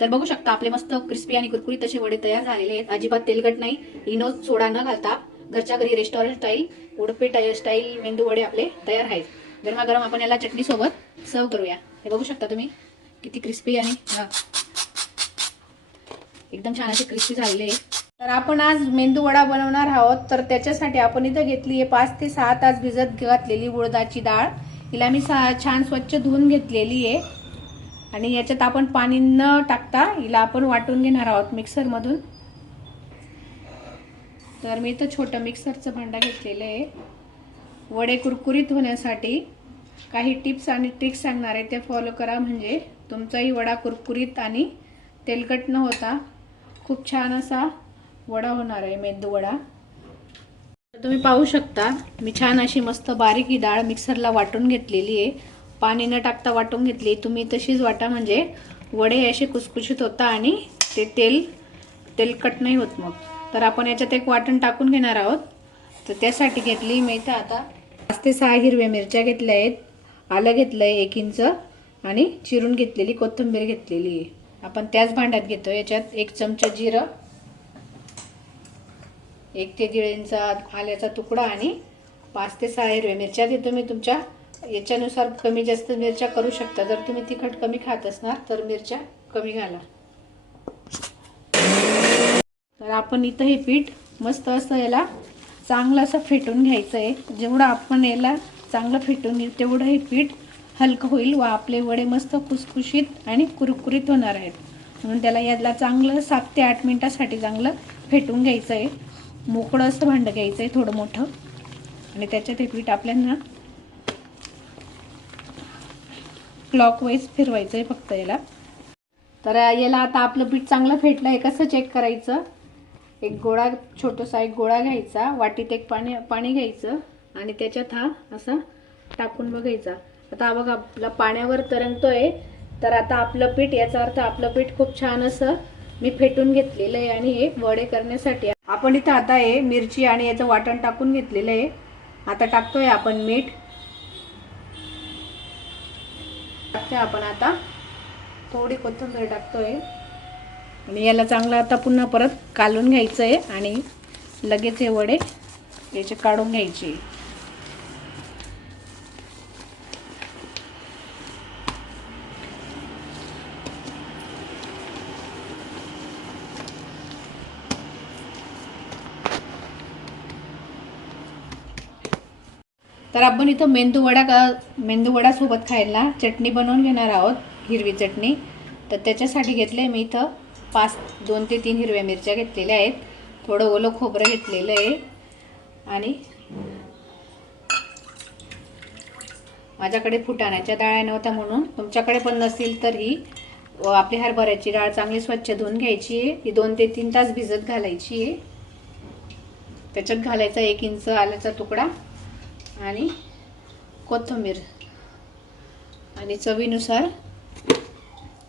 तर बघू शकता आपले मस्त क्रिस्पी आणि कुरकुरीत असे वडे तयार झालेले आहेत. अजिबात तेलकट नाही. इनो सोडा न घालता घरच्या घरी रेस्टॉरंट स्टाईल उडपी स्टाईल मेंदू वडे आपले तयार आहेत. गरमागरम आपण याला चटणीसोबत सर्व करूया. हे बघू शकता तुम्ही किती क्रिस्पी आणि एकदम छान असे क्रिस्पी झालेले आहे तर आपण आज मेंदू वडा बनवणार आहोत. तर त्याच्यासाठी आपण इथं घेतली आहे पाच ते सहा तास भिजत घातलेली उडदाची डाळ. हिला मी सा छान स्वच्छ धुवून घेतलेली आहे. आणि याच्यात आपण पाणी न टाकता हिला आपण वाटून घेणार आहोत मिक्सरमधून. तर मी इथं छोटं मिक्सरचं भांडं घेतलेलं आहे. वडे कुरकुरीत होण्यासाठी काही टिप्स आणि ट्रिक्स सांगणार आहे ते फॉलो करा. म्हणजे तुमचाही वडा कुरकुरीत आणि तेलकट न होता खूप छान असा वडा होणार आहे मेंदू वडा. तर तुम्ही पाहू शकता मी छान अशी मस्त बारीक ही डाळ मिक्सरला वाटून घेतलेली आहे. पाणी न टाकता वाटून घेतली. तुम्ही तशीच वाटा म्हणजे वडे असे कुसकुशीत होता आणि ते तेल तेलकट नाही होत मग. तर आपण याच्यात एक वाटण टाकून घेणार आहोत. तर त्यासाठी घेतली मी इथं आता पाच ते सहा हिरव्या मिरच्या घेतल्या आहेत. आलं घेतलं आहे एक इंच आणि चिरून घेतलेली कोथिंबीर घेतलेली. आहे आपण त्याच भांड्यात घेतो. याच्यात एक चमचा जिरं एक ते दीड इंच आल्याचा तुकडा आणि पाच ते सहा हिरव्या मिरच्या ते तुम्ही तुमच्या याच्यानुसार कमी जास्त मिरच्या करू शकता. जर तुम्ही तिखट कमी खात असणार तर मिरच्या कमी घाला. तर आपण इथं हे पीठ मस्त असं याला चांगलं असं फेटून घ्यायचं आहे जेवढं आपण याला चांगलं फेटून घेऊ तेवढं हे पीठ हलकं होईल व आपले वडे मस्त खुसखुशीत आणि कुरकुरीत होणार आहेत. म्हणून त्याला याला चांगलं सात ते आठ मिनटासाठी चांगलं फेटून घ्यायचं आहे मोकळं असं भांडं घ्यायचं आहे थोडं मोठं. आणि त्याच्यात हे पीठ आपल्यांना क्लॉकवाईज फिरवायचं आहे फक्त याला. तर याला आता आपलं पीठ चांगलं फेटलं आहे कसं चेक करायचं? एक गोळा छोटासा एक गोळा घ्यायचा वाटीत एक पाणी पाणी घ्यायचं आणि त्याच्यात हा असा टाकून बघायचा. आता बघा आपला पाण्यावर तरंगतोय तर आता आपलं पीठ याचा अर्थ आपलं पीठ खूप छान असं मी फेटून घेतलेलं आहे आणि हे वडे करण्यासाठी. आपण इथं आता आहे मिरची आणि याचं वाटण टाकून घेतलेलं आहे. आता टाकतोय आपण मीठ. टाकते. आपण आता थोडी कोथिंबीर टाकतोय. आणि याला चांगलं आता पुन्हा परत कालून घ्यायचं आहे आणि लगेच हे वडे याचे काढून घ्यायचे. तर आपण इथं मेंदूवडा का मेंदूवडासोबत खायला चटणी बनवून घेणार आहोत हिरवी चटणी. तर त्याच्यासाठी घेतले मी इथं पाच दोन ते तीन हिरव्या मिरच्या घेतलेल्या आहेत. थोडं ओलं खोबरं घेतलेलं आहे. आणि माझ्याकडे फुटाण्याच्या डाळ्या नव्हत्या म्हणून. तुमच्याकडे पण नसतील तर ही व आपली हरभऱ्याची डाळ चांगली स्वच्छ धुवून घ्यायची आहे. ही दोन ते तीन तास भिजत घालायची आहे. त्याच्यात घालायचा एक इंच आल्याचा तुकडा. आणि कोथिंबीर आणि चवीनुसार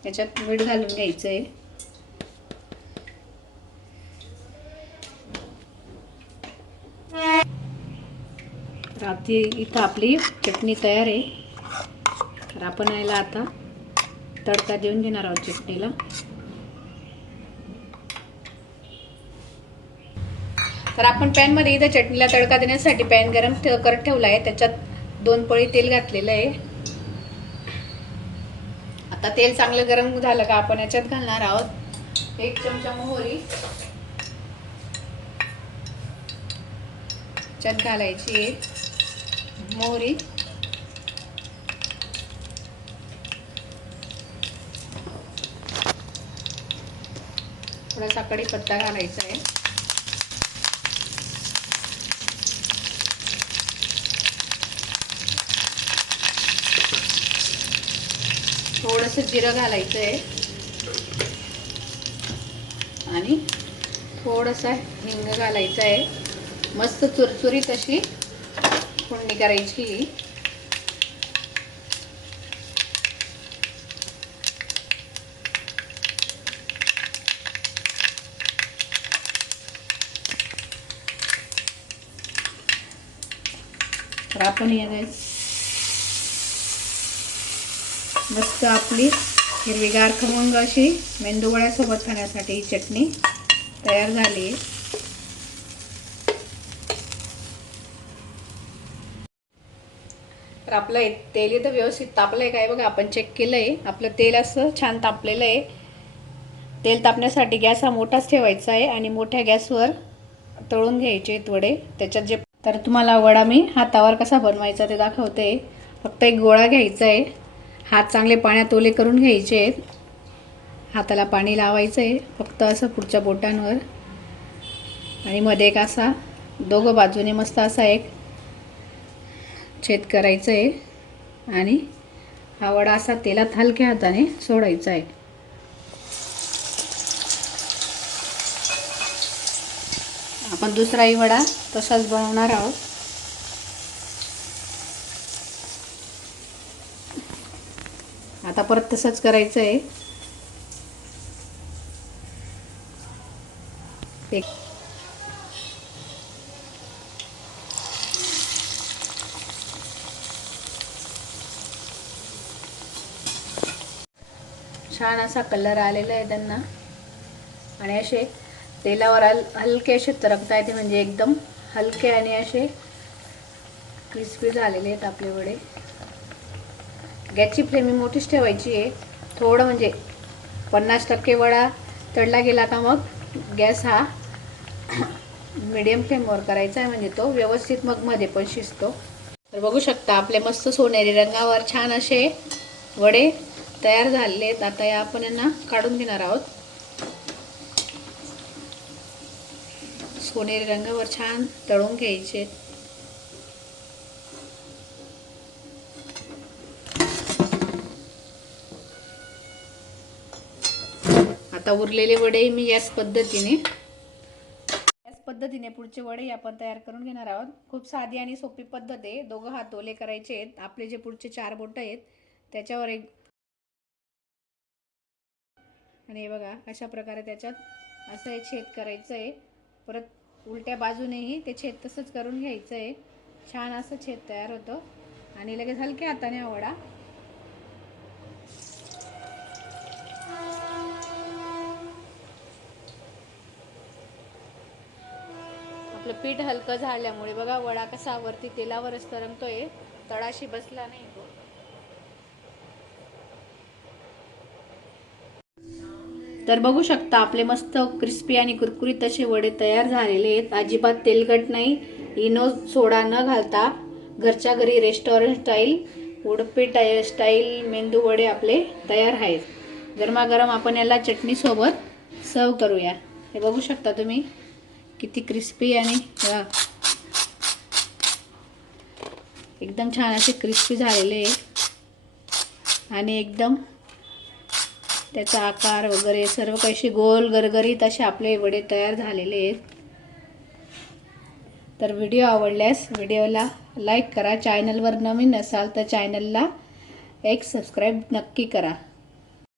याच्यात मीठ घालून घ्यायचं आहे तर आपली इथं आपली चटणी तयार आहे. तर आपण यायला आता तडका देऊन घेणार आहोत चटणीला. तर आपण पॅनमध्ये इथं चटणीला तडका देण्यासाठी पॅन गरम ठेव करत ठेवला आहे त्याच्यात दोन पळी तेल घातलेलं आहे. आता तेल चांगलं गरम झालं का आपण याच्यात घालणार आहोत. एक चमचा मोहरी. याच्यात घालायची आहे मोहरी. थोडासा कढीपत्ता घालायचा आहे. थोडंसं जिरं घालायचं आहे. आणि थोडंसं हिंग घालायचं आहे. मस्त चुरचुरीत अशी फोडणी करायची. तर आपण याने मस्त आपली हिरवीगार खमंग अशी मेंदूवड्यासोबत खाण्यासाठी ही चटणी तयार झाली आहे. तर आपलं तेल इथं व्यवस्थित तापलं आहे काय बघा आपण चेक केलं आहे आपलं तेल असं छान तापलेलं आहे. तेल तापण्यासाठी गॅस हा मोठाच ठेवायचा आहे आणि मोठ्या गॅसवर तळून घ्यायचे वडे त्याच्यात जे तर तुम्हाला वडा मी हातावर कसा बनवायचा ते दाखवते. फक्त एक गोळा घ्यायचा आहे. हात चांगले पाण्यात ओले करून घ्यायचे आहेत. हाताला पाणी लावायचं आहे फक्त असं पुढच्या बोटांवर. आणि मध्ये एक असा दोघं बाजूने मस्त असा एक छेद करायचं आहे आणि हा वडा असा तेलात हलक्या हाताने सोडायचा आहे आपण दुसराही वडा तसाच बनवणार आहोत. आता परत तसंच करायचं आहे एक. छान असा कलर आलेला आहे त्यांना. आणि असे तेलावर हल हलके असे तरकता येते म्हणजे एकदम हलके आणि असे क्रिस्पी झालेले आहेत आपले वडे. गॅसची फ्लेम मोठीच ठेवायची आहे. थोडं म्हणजे पन्नास टक्के वडा तळला गेला का मग गॅस हा मिडियम फ्लेमवर करायचा आहे म्हणजे तो व्यवस्थित मग मध्ये पण शिजतो. तर बघू शकता आपले मस्त सोनेरी रंगावर छान असे वडे तयार झालेले आहेत. आता या आपण यांना काढून घेणार आहोत. सोनेरी रंगावर छान तळून घ्यायचे. आता उरलेले वडे मी याच पद्धतीने याच पद्धतीने पुढचे वडे आपण तयार करून घेणार आहोत. खूप साधी आणि सोपी पद्धत आहे. दोघं हात ओले करायचे आहेत. आपले जे पुढचे चार बोट आहेत त्याच्यावर एक आणि हे बघा अशा प्रकारे त्याच्यात असं हे छेद करायचं आहे परत उलट्या बाजूनेही ते छेद तसंच करून घ्यायचं आहे छान असं छेद तयार होतं. आणि लगेच हलक्या हाताने आवडा पीठ हलकं झाल्यामुळे बघा वडा कसा वरती तेलावरच तरंगतोय. तळाशी बसला नाही तो. तर बघू शकता आपले मस्त क्रिस्पी आणि कुरकुरीत असे वडे तयार झालेले आहेत. अजिबात तेलकट नाही. इनो सोडा न घालता घरच्या घरी रेस्टॉरंट स्टाईल उडपी टाय स्टाईल मेंदू वडे आपले तयार आहेत. गरमागरम आपण याला चटणीसोबत सर्व करूया. हे बघू शकता तुम्ही. किती क्रिस्पी आणि एकदम छान असे क्रिस्पी झालेले आहे. आणि एकदम त्याचा आकार वगैरे सर्व काही गोल गरगरीत असे आपले वडे तयार झालेले आहेत. तर व्हिडिओ आवडल्यास व्हिडिओला लाईक करा. चॅनलवर नवीन असाल तर चॅनलला एक सबस्क्राईब नक्की करा.